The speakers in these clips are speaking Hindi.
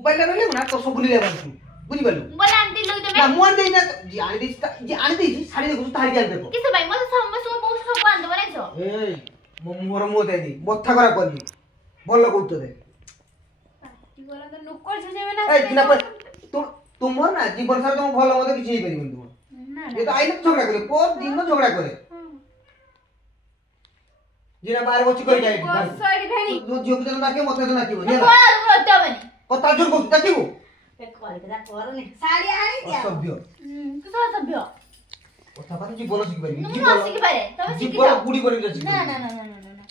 मोबाइल रे ना तो सब ले बांधू बुझि पालु बोला आंटी लोग तमे ना मोन देई ना जी आनी देई साड़ी देखु तारी जान देखो किसे भाई मते समस्त बहुत सब आंदो बने छ ए मोर मो दे दी मथा करा करली बोल कहू तो दे पार्टी वाला तो नुकर छजे ना ए किना तुम ना जीवन सारा तुम भलो मते किछि परिबन तुम ना ये तो आइले झगड़ा करे को दिन झगड़ा करे जिना बारे बच्ची कर जाई सॉरी भाई जो जो जन ताके मथे तो नाकिबो ने बोला बोलते बने कथा जोर को ताकिबो पे कॉल के करनी साड़ी आनी दिया सभ्य तू तो सभ्य कथा बात जीवन सिखि परिबी जीवन सिखि पारे तमे सिखि जीवन गुडी परिबी जछि ना ना ना ना ना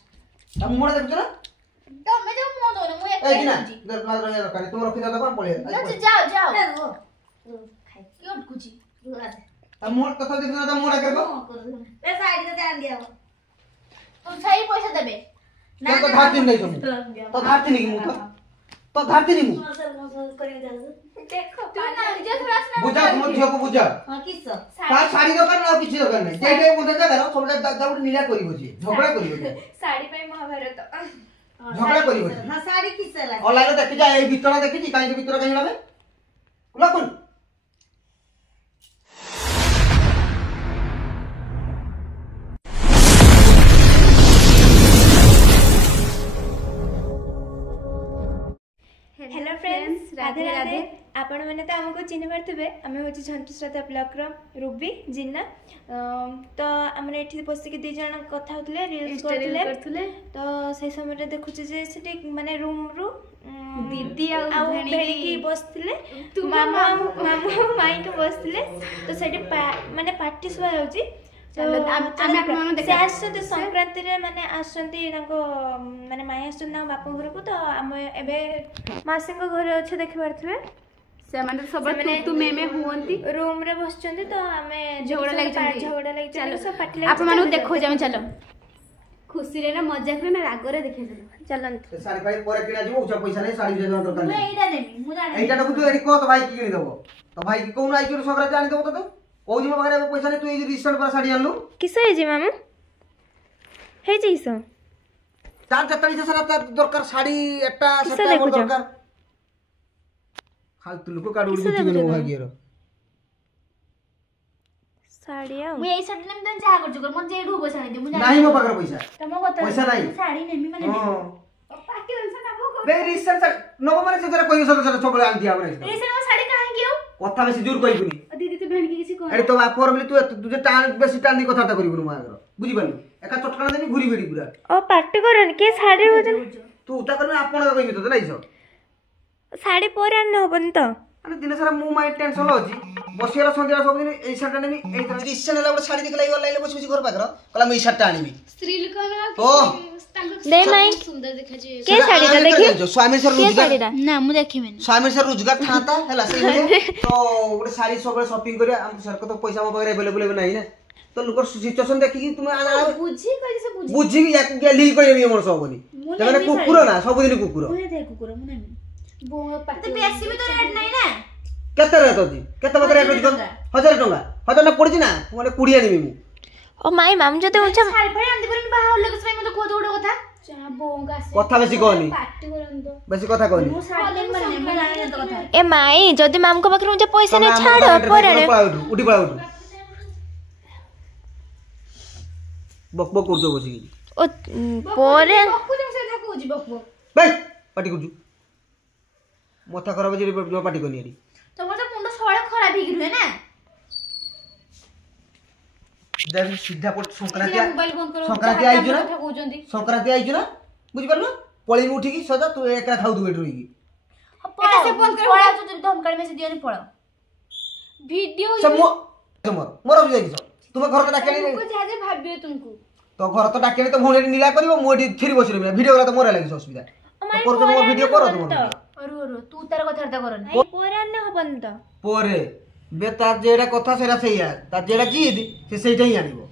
तम मोड़ देखछ ना तमे जो मो दो ना मु एक ए जिना दर ना रहे दरकार तुम रखि दादा पळे जाओ जाओ खाई क्यों कुछ तम मोड़ कथा देखना तम मोड़ करबो पे साड़ी तो ध्यान दिया तुम सही पैसा देबे ना तो घाटी नहीं तुम तो घाटी नहीं मु तो घाटी नहीं मु देखो तू ना जो थोड़ा सा बुझा तुम झियो को बुझा हां किस ता साड़ी दरकार ना किछि दरकार नहीं जेडे मुंडा जगह सब जाउड नीला करिवो जी झगड़ा करिवो साड़ी पे महाभारत झगड़ा करिवो हां साड़ी किस ला ऑनलाइन देखि जा ए भीतर देखि जी काई भीतर कहीं लाबे लकुन हेलो फ्रेंड्स राधे राधे आपण मैंने तो आमको चिन्ह पारे आम हूँ झंटुश्रद्धा ब्लॉक रूबी जिन्ना तो आम ये बसिक दी जन कथा होते रील्स करते तो से समय देखुचे माने रूम रु दीदी भेड़ी बसते मामा मामू माई को बसते तो से माने पार्टी शुआ जाऊँगी संक्रांति माने माने माई आसना बाप घर को तो आम एवं मासी घर अच्छे देखी पारे से माने सब तू में हुंती रूम रे बसचंदी तो हमें झगड़ा लगी चलो सब पार्टी आप मानु देखो जाम चलो खुशी रे ना मजाक रे ना राग रे देखे चलंत साड़ी पाई परे किना जीवो उचा पैसा नहीं साड़ी दे दरकार मैं नहीं एटा देमी मु जाने एटा को तू एरी को तो भाई की किनी देबो तो भाई की कोन आइचो सगरा जानि देबो तो कोउ जी मगरे पैसा नहीं तू ए रिसेंट पर साड़ी आनलु किसो है जी मामू हे जइसो तार चतली से सारा दरकार साड़ी एटा सेटा मोर दरकार फालतू लोक काड उडी बुटी गनो भागियर साड़ी आ मु एई साड़ी नेम तन जा करछु कर मन जेडू बसाने दे मु जाने नहीं मो पाकर पैसा तमो बता पैसा नहीं साड़ी नेमी माने हां पार्टी रंसा काबो को बे रिसेंट नो माने से जरा कोई सदस्य सबले आन दिया बने रिसेंट में साड़ी काहे गियो कथा बेसी जोर कहिबुनी दीदी तो बहन के किसी को अरे तो बापर बोले तू तुझे टाण बेसी टाणी कथाटा करिबुनी मागर बुझि पालु एका चटकाना देनी घुरी बेडी पूरा ओ पार्टी करन के साड़ी हो तू उता करबे आपण का कहिबी तो लाइसो साड़ी पर आन होबन तो अरे दिन सारा मु माइ टेंशन होजी बसियाला संध्या सब दिन एई शर्ट नेमी एई तरह रिसेंट ला बड साड़ी देखलाई ऑनलाइन बसी बसी घर पाकर कला मैं शर्ट आनीबी श्रीलंका ओ दे माई सुंदर देखा जे के साड़ी ता देखि जो स्वामी सर रोजगार ना मु देखि मैंने स्वामी सर रोजगार थाता हला सही तो गोटे साड़ी सब शॉपिंग करे हम सर को तो पैसा मो पारे अवेलेबल नहीं ना तो लोकर सिचुएशन देखि कि तुम आना बुझी कहि से बुझी कि याक गेली कहिबी हमर सब बनी जने कुकुर ना सब दिन कुकुर ओए दे कुकुर मु नहीं बो पाते बेसी में तो रेट नहीं ना केते रेट होती केते बदरे रेट होती 1000 टका ना पड़ी ना माने कुड़ी आनीबी मु ओ माई माम जते उछा साड़ी पर आंदी परन बाहा लगस भाई मते को दोडो कथा जा बोंगा से कथा बेसी कहनी पार्टी करन तो बेसी कथा कहनी मु साड़ी माने मैं जाने तो कथा ए माई जदी माम को बकरू जे पैसा ने छाड़ पराने उठी पळा उठ बक बक करजो बसी ओ परे बकु जम से थाकू जी बक बक भाई पार्टी करजू मथा खराब जे जो पार्टी करनी रे तमर तो मुंड सळे खराब ही गिरले ना देख सीधा पट संक्रांति मोबाइल बंद करो संक्रांति आई जो ना थाकू जंदी संक्रांति आई जो ना बुझ परलो पळी उठी की सदा तू एकरा खाउ दु बेट रही एटा से बंद कर पळा तो धमकाड़ में से दियो पळा वीडियो सब मोर भी जाई तुम घर तो डाकेली को जाजे भाबियो तुमको तो घर तो डाकेली तो मोने नीला करबो मोडी थिरी बसी रही वीडियो करा तो मोर लागी असुविधा तो कर जो वीडियो करो तुम अरु तू तार कथाटा करन नहीं पराने होबन तो पोरे बे तार जेडा कथा सेरा सहीया तार जेडा जिद से सेटा ही आनिबो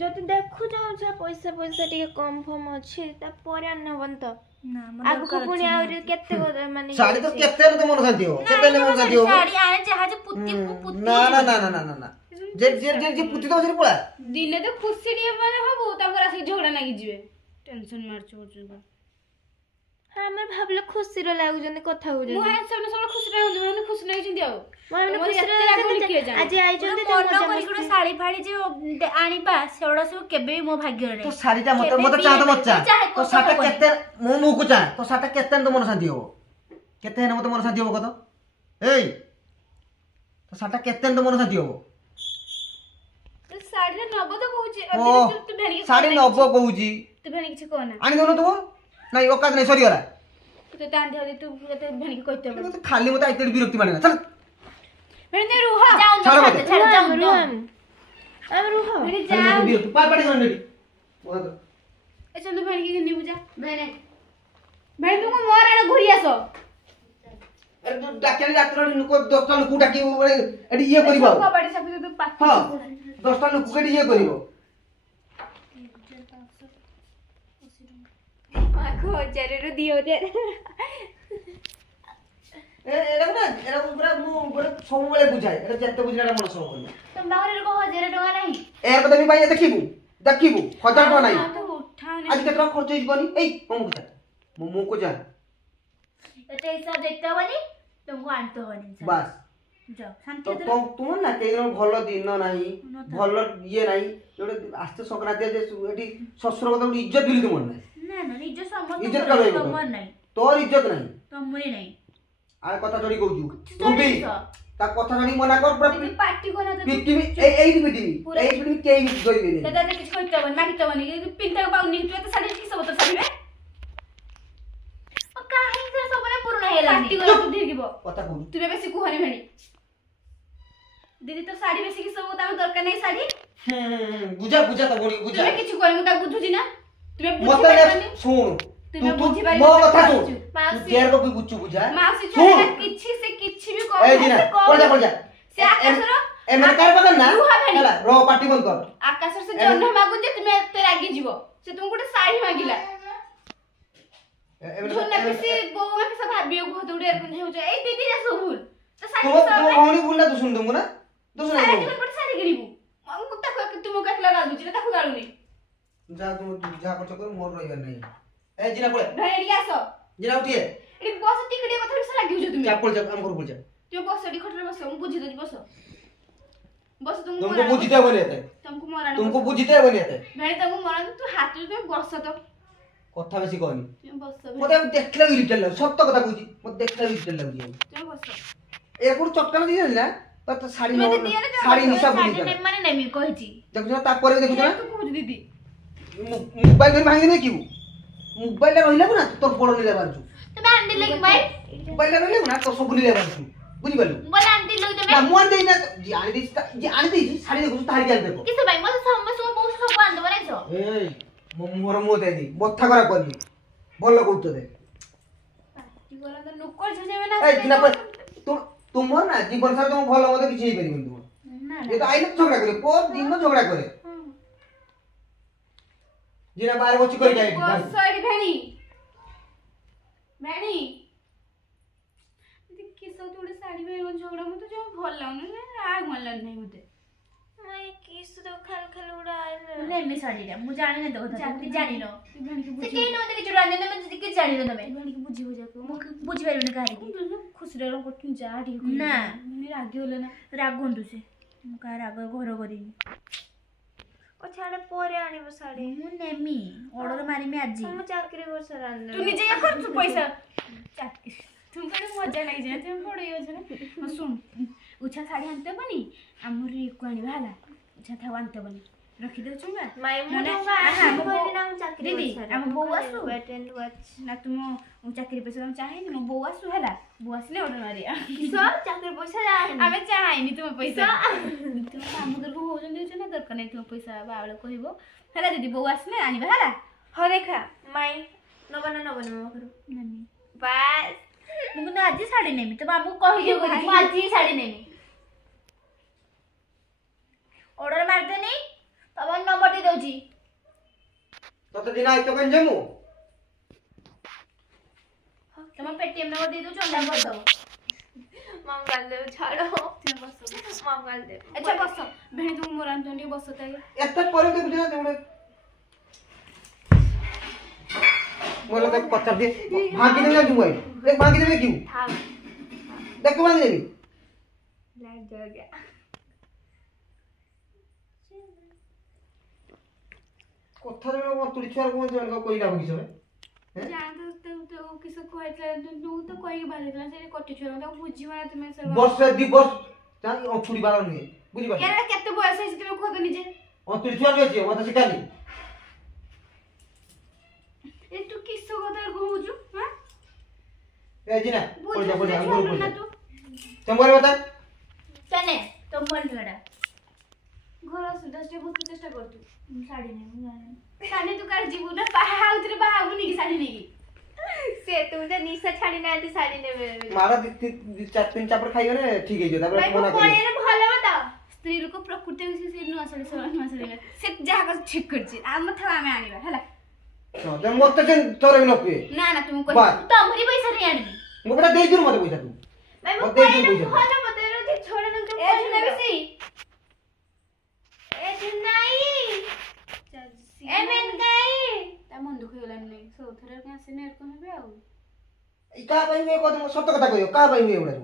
जति देखु जाऊ छ पैसा पैसा टिके कम फम अछि त पराने होबन तो ना आगु को पुनी आउरी केते माने साड़ी तो केते न मन शांति हो केते न मन शांति हो साड़ी आने जहाज पुत्ती पुत्ती ना ना ना ना ना ना जे जे जे पुत्ती तो बसी पळा दिले तो खुशी रे माने हबो ताकर आसी झगड़ा लागि जिवे टेंशन मार छोड़ ଆମେ ଭାବିଲେ ଖୁସିରେ ଲାଗୁଛନ୍ତି କଥା ମୁଁ ହଉଛନ୍ତି ହେ ସେମାନେ ସବୁ ଖୁସି ରହିଛନ୍ତି ମାନେ ଖୁସି ରହିଛନ୍ତି ଆଉ ମାନେ ତମର ଖୁସିରେ ଏତେ ରାଗ ବୋଲି କିଏ ଲାଗୁଛନ୍ତି। ଜାଣେ? ଆଜି ଆଇଛନ୍ତି ଗୋଟେ ମନ କରିକି ଗୋଟେ ଶାଢୀ ଫାଡି ଯେ ଆଣିବା ସେଗୁଡା ସବୁ କେବେ ବି ମୋ ଭାଗ୍ୟରେ ତୋ ନାହିଁ। ଶାଢୀଟା ମତେ କେବେ ମତେ ବି ଚାହା ତ ହେବନି। ମତେ ଚାହା ଚାहे ତୋ କଷ୍ଟ ଶାଢୀଟା ହବନି। କେତେ ମୁଁ ମୁକୁ ଚାହା ତୋ ଶାଢୀଟା କେତେ ତ ମନ ଶାନ୍ତି ହବ କେତେ ହେନେ ମତେ ମନ ଶାନ୍ତି ହବ କତ ଏଇ ତୋ ଶାଢୀଟା କେତେ ତ ମନ ଶାନ୍ତି ହବ ଶାଢୀରେ ନବ ତ କହୁଛି ଓ ତୁ ଭେଣିକି ଶାଢୀ ନବ କହୁଛି ତୁ ଭେଣିକି କିଛି କହନା ଆଣି ଦଉନ ତୁ ନାଇଁ ଅକାତ ନାଇଁ ସରିଗଲା ତୁ ତ ଆଣ୍ଠି ହଦି ତୁ ଏତେ ଭେଣିକି କହିତେ ହବ ତତେ ଖାଲି ମତେ ଆଇତେ ବିରକ୍ତି ମାନିଲା ଚାଲ ଭେଣି ରୁହ ଛାଡ ମତେ। ଆମେ ରୁହ ଭେଣି ଖାଲି ଯା ମତେ ବିରକ୍ତି ପାଟି କର ନେଟି ଏ ଚଲ ଭେଣିକି ଘିନି ବୁଝା ଭେଣି ଭେଣି ତୁ ମୋର ଆଡେ ଘୁରି ଆସ ଆରେ ତୁ ଡାକିଲି ରାତ୍ର ଲୋକ 10ଟା ଲୋକ ଡାକି ଏଠି ଇଏ କରିବ ଆଉ କବାଡି ସାପି ତୁ ପାଟି ହଁ 10ଟା ଲୋକ ଏଠି ଇଏ କରିବ ହଜାରରୁ 2000 ଏରା ପୁରା ମୁଁ ଗୋଟେ ସବୁବେଳେ ବୁଝାଏ ଏରା ଯେତେ ବୁଝିଲା ମନ ସବୁ କରିବ ତମ ପାଖରେ କଣ 1000 ଟଙ୍କା ନାହିଁ ଏ କଥା ବି ଭାଇ ଦେଖିବୁ 1000 ଟଙ୍କା ନାହିଁ ତୁ ଉଠାଉନି ଆଜି କେତେ ଟଙ୍କା ଖର୍ଚ୍ଚ ହେଇଯିବନି ଏଇ ମୁଁ को जा ଏତେ ହିସାବ ଦେଖତେ ହବନି ତୁମକୁ ଆଣିତେ ହବନି ବାସ୍ ଯାଅ ତ ଶାନ୍ତି ତୁମ ନା କେଇ ଦିନ ଭଲ ଦିନ ନାହିଁ ଭଲ ଇଏ ନାହିଁ ଯୋଟେ ଆସ୍ତେ ସଂକ୍ରାନ୍ତି ଯେ ଏଠି ଶ୍ୱଶୁର କଥା ଗୋଟେ ଇଜ୍ଜତ ବିଲି ତୁମର ନାହିଁ ନା ନା ନିଜ ଇଜ୍ଜତ ସମସ୍ତଙ୍କର କାହା ରହିବ ତମର ନାହିଁ ତୋର ଇଜ୍ଜତ ନାହିଁ ତମରି ନାହିଁ ଆଉ କଥା ଯୋଡ଼ି କହୁଛୁ ରୁବି ତା କଥା ଯୋଡ଼ି ମନା କର ପୁରା ଯଦି ପାଟି କୋନା ତ ପିଟିବି ଏଇ ପିଟିବି କେହି କିଛି କରିବେନି ଦାଦା କିଛି କହିତେ ହବନି ମାଗିତେ ହବନି ପିନ୍ତା ପାଉନି ତୁ ଏତେ ଶାଢୀ କି ସବୁ ତ ଛାଡ଼ିବେ କାହିଁ ସେ ସବୁବେଳେ ପୁରୁଣା ହେଇଗଲାଣି ପାଟି କୋନା ତୁ ଧୀରିବ କଥା କହୁଛୁ ତୁମେ ବେଶୀ କୁହନି ଭେଣି ଦିଦି ତ ଶାଢୀ ବେଶୀ କି ସବୁ ତାର ଦରକାର ନାହିଁ ଶାଢୀ ବୁଝା ତ ବଣି ବୁଝା ତୁମେ କିଛି କହିନି ମୁଁ ତାକୁ ବୁଝୁଛି ନା ତୁମେ ମତେ ବୁଝିପାରିବନି ଶୁଣ ତୁମେ ତୁ ବୁଝିପାରିବନି ମୋ କଥା ଶୁଣ ମାଉସୀ ଜେର को बुच्चू बुझा ମାଉସୀ ଶୁଣ ଛାଡିଲା କିଛି ସେ କିଛି ବି ए दिना पड़ जा ସେ ଆକାଶର एमन कार बगल ना लुहा भेड़ी। ହେଲା रो पार्टी बंद कर ଆକାଶର ସେ ଜହ୍ନ ମାଗୁଛି ତୁମେ ଏତେ ରାଗି ଯିବ ସେ ତୁମକୁ ଗୋଟେ ଶାଢୀ ମାଗିଲା ଝୁନା ବେଶୀ ବୋଉ ମାନେ ସବୁ ଭାବିବ ବହୁତ ଗୁଡେ ଏରକମ ହେଉଛ ଏଇ ଦିଦି ରେ ସବୁ ଭୁଲ ତ ଶାଢୀ ତୁ ଭଉଣୀ ଭୁଲା ତୁ ଶୁଣ ଦମୁ ନା ତୁ ଶୁଣ ଶାଢୀ ଗୋଟେ ଶାଢୀ କିଣିବୁ ମୁଁ ତାକୁ ତୁମକୁ କେତଲା ଗାଲୁଛି ନା ତାକୁ ଗାଳୁନି जा तू जा कर चक्कर मोर रहिबा नहीं ए जिना पळे ଭାଇ ଏଠି ଆସ जिना उठिए ଏଠି ବସ ଟିକିଡିଆ କଥା ବିଷୟ ଲାଗିଉଛ ତୁମେ जा पळ जा हम कर पळ जा ତୁମେ ବସ ଏଠି ଖଟରେ ବସ ମୁଁ ବୁଝି ଦଉଛି ବସ ବସ तुमको बुझते बने आते तुमको मराना तुमको बुझते बने आते भाई तुमको मराना तू हाथ में बस तो কথা বেশি কইনি तुम बस মতে দেখলে ইরিটেট লাগে সত্য কথা কইছি মতে দেখলে ইরিটেট লাগুছি तुम बस এ কোন চটকানা দিয়ে না তো শাড়ি तुम तो दिया ना শাড়ি নিশা বুঝি साड़ी ने माने नहीं कहिची দেখছ না তারপরে দেখছ না तू पूछ दीदी মোবাইল ধরে ভাঙি দেখিবু মোবাইলটা রইলা না তোর বড় নিলে পারছু तुम आंटी लगी भाई মোবাইলটা রইলা না তোর সব নিলে পারছু বুঝি পারলু बोला आंटी लगी না तुम्हें মু আনি দেই না জি আনি দেই জি আনি দেই শাড়ি দেখছ তাহারি জান দেখো किस भाई मत समझ बहुत सब आंद बनाई छो এই মোর মো দেই দি বথা করা করলি বল কইতো দে की बोला तो नुकर झे में ना এই দিনা পর তোমার না জীবন সারা তোমার ভালো মতো কিছু হইপারিবনি তোমার ना ये तो आइले झगड़ा करे पर दिन में झगड़ा करे जिना बाहर बच्ची कर जाए बस साड़ी भेणी भेणी दीदी किस थोड़ी साड़ी में झगड़ा में तो जो भल लागन ना राग मन लग नहीं होते मैं किस तो खाल खाल उड़ा आइले नहीं मैं साड़ी रे मु जानि न तो କଥା तू जानि न भेणी के बुझी से केनो देखे चुरा ने मैं जदी के जानि न तमे भेणी के बुझी हो जाको मु बुझी पाइबो न काहे की खुश रे रंग कोठिन जा ठी ना मैं रागी होले ना रागंतु से मु का राग घर करिनी ओ छाड़े पोरे आनिबो साड़ी मु नेमी ऑर्डर मारी में आजी हम चाकरी कर सर आन तू निजे या कर तू पैसा चाकरी तुम कने मजा नहीं जाए तुम पड़े हो छने सुन उछा साड़ी आनते बनी हमर को आनी भाला उछा था आनते बनी रखी दे चुंगा माय ना, मुंडा ना, हम हम कोई बो- नाम चाकरी दीदी, कर हम बो आसु। वेट एंड वॉच ना तुम चाकरी पैसा तुम चाहे नि बो आसु हला बो आसले ऑर्डर मारिया सो चाकरी पैसा जाए आमे चाहेनी तुम पैसा तुम काम दर को होजन देछ ना दरकार नहीं तुम पैसा बावळे कहबो हला दीदी बो आसले आनिबा हला हो देखा माय न बना मो करू नानी बस मुझे ना आज साड़ी नेमी तो बाबू कहि दियो भाई। मु आज ही साड़ी नेमी ऑर्डर मार दे नहीं तब नंबर दे दोजी तते दिन आइतो कन जमु तुम पेटीएम नंबर दे दो चंदा कर दो माम गाल दे छाड़ो तुम बस माम गाल दे अच्छा बस बहन तुम मोरान चंडी बस ताई एत पर देखु ना जोड़े मोला देख पत्थर दे भागी देबे क्यों भाई देख भागी देबे क्यों देख क्यों भागी देबे लाइट जल गया पत्थर में वो तुरी छुआर को जन को कोई ना किस में जान तो किसे कहतला तो कोई बालेला से कोटी छोरा तो बुझी मारा तुमे सर बस से दी बस जान ओ छुरी बाला नहीं बुझी बा यार केते बयस है इसके को तो निजे ओ तुरी छुआर ले मत सिखाली ए तू किसो কথা कहूजु हां ए जीना बोल जा अंदर बोल ना जा तू चंबर बता चले तो बोल ठड़ा घर सुधा से बहुत चेष्टा कर तू साड़ी नहीं साड़ी तू कर जीबू ना बाहा उतरे बाहा उनी की साड़ी नहीं से तुम तो निशा छाड़ी ना आती साड़ी नेबे मारा चार तीन चापर खाइयो ने ठीक है जो तापर भाई मना को कर कोने भलो बता स्त्री लोक प्रकृति से नुआ साड़ी से जहा का ठीक कर छी आ मथा आमे आनिबा हला तो जब मत जन तोरे न पे ना ना तुम को बात। तो हमरी पैसा नहीं आनी मो बेटा दे दूर मत पैसा तू भाई मत दे दूर पैसा भलो बता रे जे छोड़ दम तुम ए सुना बेसी ए जुनाई ए मेन गई ता मन दुख होला नहीं सो थरे के आसे ने को हेबे आ ई का भाई में को सत्य कथा कहियो का भाई में एवडा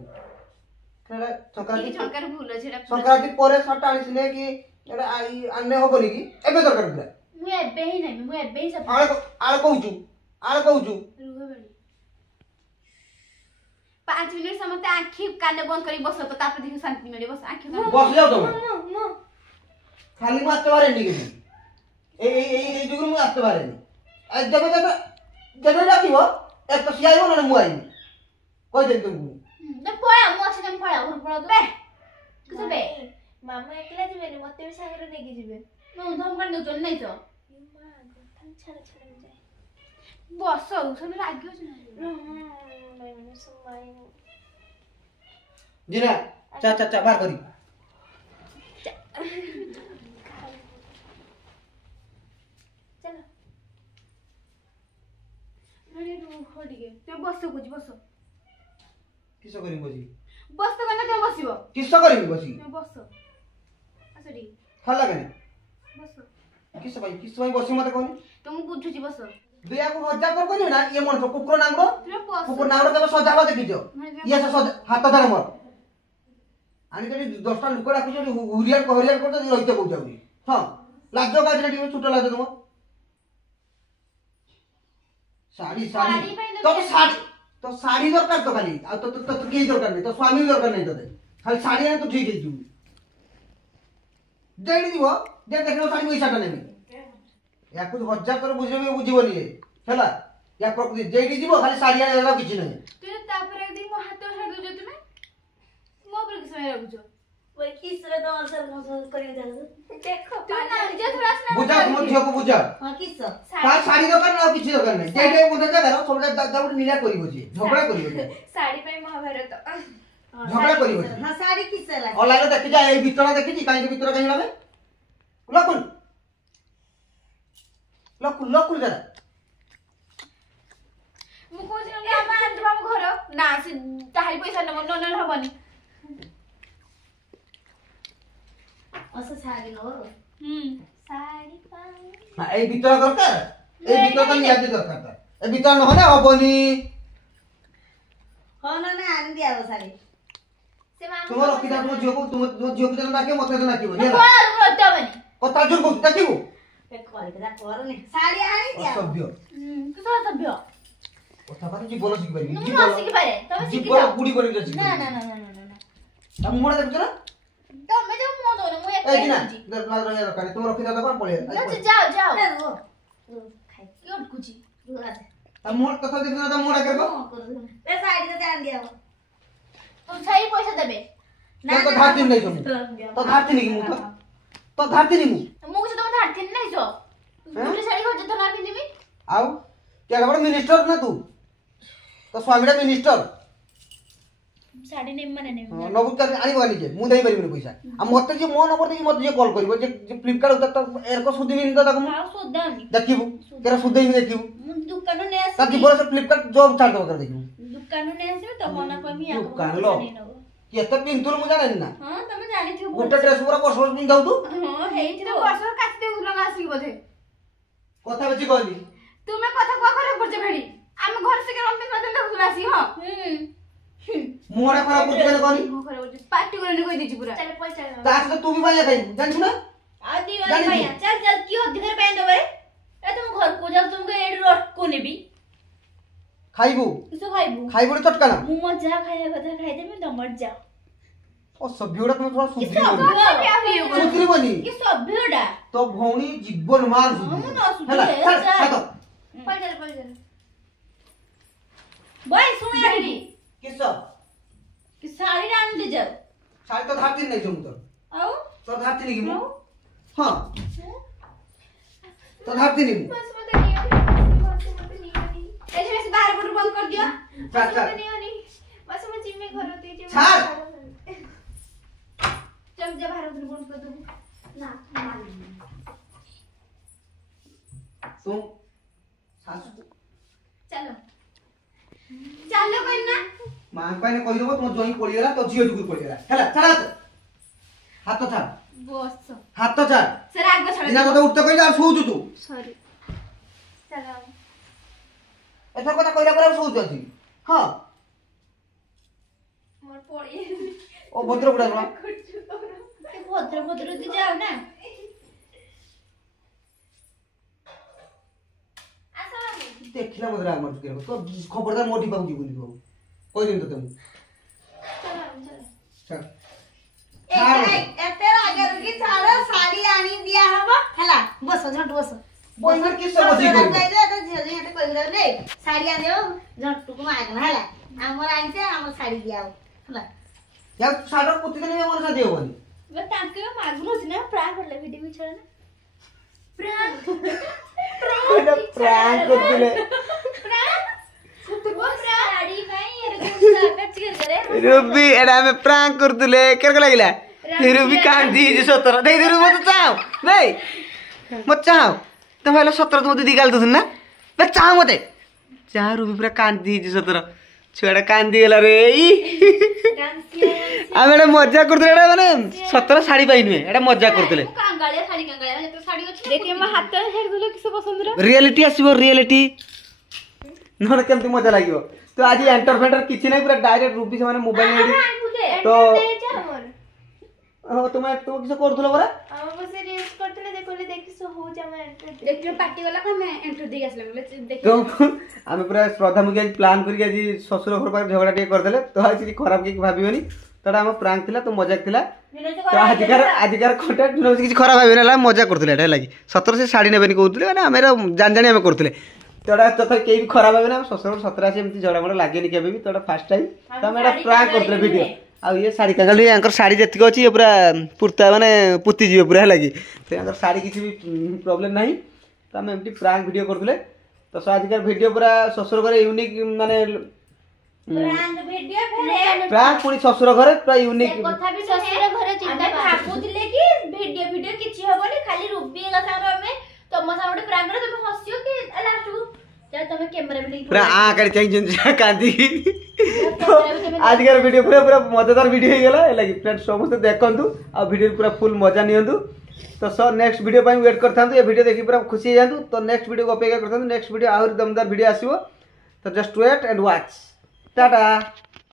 केड़ा की संक्रांति छकर भूल छेड़ा संक्रांति परे सट्टा आनिसले कि एडा आई अन्य होबनी कि एबे दरकार पुरा मु एबे ही नहीं मु एबे ही सब आळे कहूचू रुह बड़ी 5 मिनट समते आंखी कान बंद करी बस तो तापर देखो शांति मिले बस आंखी कान बस जाओ तुम मो खाली मारते पारे नी कि ए जुगुर मु आते पारे नी जब डाकिबो एक तो सियाइबो ना मु आइबो कहि दे तुमको ना पया मु अछि हम पया उर पड़ा बे किसे बे मामा एकला जिबे नि मते भी सागर नेगी जिबे मु धम कर दो नहीं तो मां गथन छाड़ छाड़ जाए बस सब लागियो छ ना मैंने सुमाई जिना चा बाहर करी चलो अरे रुह दिगे तो बस कुछ बस किस करी बसी बस तो कना बसिबो किस करी बसी बस असडी खाला कने बस किस भाई बसी मते कोनी तुम बुझु छी बस बिया को हजा कर कोनी ना ये मन कुकुर नांगरो तुम बस कुकुर नांगरो तबे सजावा देखिजो ये से हाथ धर मोर आनी तरी 10टा लुक डाकुछ हुरियार कहरियार करते रहिते कहू जाउनी हां लाजो गाजरे डी छुटा लाजो तुम साड़ी तो साड़ी दरकार तो खाली आ तो के दरकार नहीं तो स्वामी दरकार नहीं तते खाली साड़ी है तो ठीक है तू देडी दिबो जे देखलो साड़ी पैसाटा नेबी या कुछ हजार कर बुझेबे बुझिबोनी हैला या प्रकृति जेडी दिबो खाली साड़ी आला किछि नहीं तू तापर एक दिन मो हाथ उठा दो तुमे मो पर किस में रखुछो वही किस रे तो आंसर मो करी दे देखो तू ना जे थोड़ा सा बुझा तुम झियो को बुझा हां किस ता साड़ी दरकार ना किछि दरकार नहीं जेडी मुझे जगह सबटा दाउड नीला करिवो छी झगड़ा करिवो साड़ी पे महाभारत झगड़ा करिवो छी हां साड़ी किस ला ऑनलाइन देखि जा ए भीतर देखि छी काई भीतर कहीं लावे लकुल जरा मु को जे ना मान हम घर ना से ताहारी पैसा न न हबनी अस साड़ी नो साड़ी पाऊ हां ए भीतर दरकार ए भीतर का नियाती दरकार था ए भीतर न होना हबनी हो ना आन दिया वो साड़ी से मामा तुम रखि दा तुम झियो को जन डाके मते जन नाकिबो बोल बोलते बनी कथा जोर को ताकिबो पे कॉल के करने साड़ी आनी दिया असभ्य किस सभ्य कथा पारे जीवन सिखि पारि मु न सिखि पारे तमे सिखि जीवन जाओ गुडी बनि जा ना ना ना ना ना ना हम मोडा देखछ ना तमे जो मो दो मु एक ए जिना दरकार रहे दरकार तुम रखि दा दरकार पळे ना जाओ जाओ खाई क्यों कुछ हम मोड कथा देखना ता मोडा करबो पे साड़ी तो ध्यान दिया तुम सही पैसा देबे तो धारती नहीं तुम तो धारती नहीं मु तो धारती नहीं मु मु से तुम धारती नहीं सो दूसरी साड़ी हो जतो ना पिंदिबी आउ क्या बड़ मिनिस्टर ना तू तो स्वामीडा मिनिस्टर साड़ी नहीं माने नहीं नबु कर आनी बगानी जे मु देई परिबे पैसा आ मते जे मो नंबर दे मते जे कॉल करबो जे फ्लिपकार्ट उतर तो एर को सुदी मिन तो ताको हां सोदानी देखिबो केरा सुदी मिन देखिबो मु दुकान ने ता आसी जीवन से फ्लिपकार्ट जॉब छाड़ दो कर देखिबो दुकान ने आसी तो मना कमी आ दुकान लो केते पिंतुर मु जाने ना हां तमे जानि थियो गोटे ड्रेस पूरा कसरत पिन दाउ तू हां हेइ थियो वर्ष काटते उलंग आसी बोधे कथा बेची कहली ତୁମେ କଥା କୁଆ ଖରାପ କରୁଛ ଭାଡ଼ି ଆମ ଘର ସେ ରନ୍ତେ ନଦେଲେ ଦେଖୁଛୁ ଆସି ହଁ ମୁହଁଟା ଖରାପ କରୁଛୁ କେନ କହନି ମୁଁ ଖରାପ କରୁଛି ପାଟି କରିନି କହି ଦେଇଛି ପୁରା ଚାଲ ପଇସା ତା ସହିତ ତୁ ବି ପାଇଆ ଖାଇବୁ ଜାଣିଛୁ ନା ଆଉ ଦି ଜାଣିଛୁ? ଭାଇ ଚାଲ ଚାଲ କି ଅଧିକାର ପାଇଁ ଦବରେ ଏ ତୁମ ଘରକୁ ଯାଉ ତୁମକୁ ଏଇଠି ରଟକୁ ନେବି ଖାଇବୁ କିସ ଖାଇବୁ ଖାଇବୁ ଚଟକାନା ମୁଁ ମୋ ଯାହା ଖାଇବା କଥା ଖାଇଦେବି ତମର ଯାଅ ଓ ସଭ୍ୟଟା ତମେ ଥୋड़ा କି ସୁଧରିବନି ସୁଧରିବନି କି ସଭ୍ୟଟା तो भौणी जीवन मार ମୁଁ ନ ସୁଧୁରେ, ହେଲା ଚାଲ। ହାତ ପଇସା ବଇ ଶୁଣି ଆଣିବି किस କି ଶାଢ଼ୀ ଆଣି ଦେ ଯାଉ साड़ी तो धारती नहीं तुम तो ଆଉ धारती नहीं मु हां तो धारती नहीं मु बस मत नहीं ଏଠି ବେଶୀ ବାହାର ପଟୁ ବନ୍ଦ କରିଦିଅ चल चल बस मैं जिम्मे घर होती है छाड़। ଚल ଯା ବାହାର ପଟୁ ବନ୍ଦ କରିଦବୁ ନା तुम सासु ଚାଲ ଚାଲ କହିନା मां पाने कहि देबो तुम जोई पड़ी गेला तो जियो जुगु पड़ी गेला हैला छाड़ हाथ छाड़ ବସ हाथ छाड़ ସେ ରାଗ ଛାଡ दिना तो उठते कहि आ सोउछु तू सॉरी चलो एथर কথা কইরা পরে সোउछु अछि हां मोर पड़ी ओ भद्र बुडा रो भद्र भद्र दी जाओ ना आसा मामी देखिला मदरा हमर के तो खबरदार मोटी पाऊ जीवनी तो कहि दिन तो तुम चलो चलो चल ଏତେ ରାଗରେ କି ଛାଡ ଶାଢୀ ଆଣି ଦିଆ ହବ ହେଲା ବସ ଝଟ ବସ पैसा किस बसी कर ଶାଢୀ ଆଣିବ ଝଟୁକୁ ମାଗଣା ହେଲା ଆମର ଆଣିଛେ ଆମର ଶାଢୀ ଦିଆ ହବ ହେଲା या साडो पुती देने मोर साथी होबनी मैं टांके में मागुन होती ना प्राण कर ले वीडियो छड़ ना प्राण प्रैंक कर दिले वो साड़ी भाई ये गुस्सा कच कर करे रूबी एडा में प्रैंक कर दिले केर लागला रूबी कांदी जे 17 दे दे मत चाहो नहीं मत चाहो तो पहले 17 तुम दीदी गाल तो ना बे चाहो मते चाह रूबी पूरा कांदी जे 17 छुआड़ा कांदी गेला रे आम एटा मजा करते एटा माने 17 साड़ी पाई नुए एटा मजा करते कांगाଳିଆ तो ଶାଢୀ ଅଛି देखिए मैं हाथ में हेर दुलो किसे पसंद रे रियलिटी आसीबो रियलिटी नोन केमती मजा लागियो तो आज एंटरटेनमेंट किछि नै पूरा डायरेक्ट रूपी से माने मोबाइल ने तो तुम किस करथुलो बरा हम बस रील्स करतले देखि सो हो जा मैं देखियो पार्टी वाला का मैं एंट्री देके आसले देख तो आमे पूरा श्रद्धा मुके आज प्लान करी आज ससुर घर पर झगड़ा टे कर देले तो आज खराब के भाबियोनी तोड़ा हम प्रैंक थिला तो मजाक थिला तो आजिकार कंटेंट नो किछि खराब भाबियोनी ला मजा करथले एटा लागी 17 से साड़ी नेबेनी कहउतले माने हमरा जान जानी हम करथले तोड़ा तथा के भी खराब भाबे ना ससुर 17 से एमती झगड़ा मडा लागेनी केबे भी तोड़ा फर्स्ट टाइम तो हम एटा प्रैंक करथले वीडियो आ ये साड़ी कंगाली एंकर साड़ी जति अछि ये पूरा पुरता माने पुती जीव पूरा लागी तो एंकर साड़ी किछि भी प्रॉब्लम नाही तो हम एमती प्रैंक वीडियो करथले तो आजिकार वीडियो पूरा ससुर घरे यूनिक माने प्रांक वीडियो फेरे प्रैंक पुनी ससुर घरे पूरा यूनिक कथा भी ससुर घरे चिंता भाबुतिले कि वीडियो किछि होबनी खाली रूबी गा सारो में तम साउडे प्रांक रे तुम हसियो कि लास्ट को जा तुम कैमरा में पूरा आ कर चाहिए जन कांदी आज का वीडियो पूरा पूरा मजेदार वीडियो हो गला लागी फ्रेंड्स समस्त देखंतु आ वीडियो पूरा फुल मजा नियंतु तो सर नेक्स्ट वीडियो ପାଇଁ वेट करथांतु ये वीडियो देखि पूरा खुशी जांतु तो नेक्स्ट वीडियो को अपेक्षा करथांतु नेक्स्ट वीडियो और दमदार वीडियो आसीबो तो just wait and watch Tata.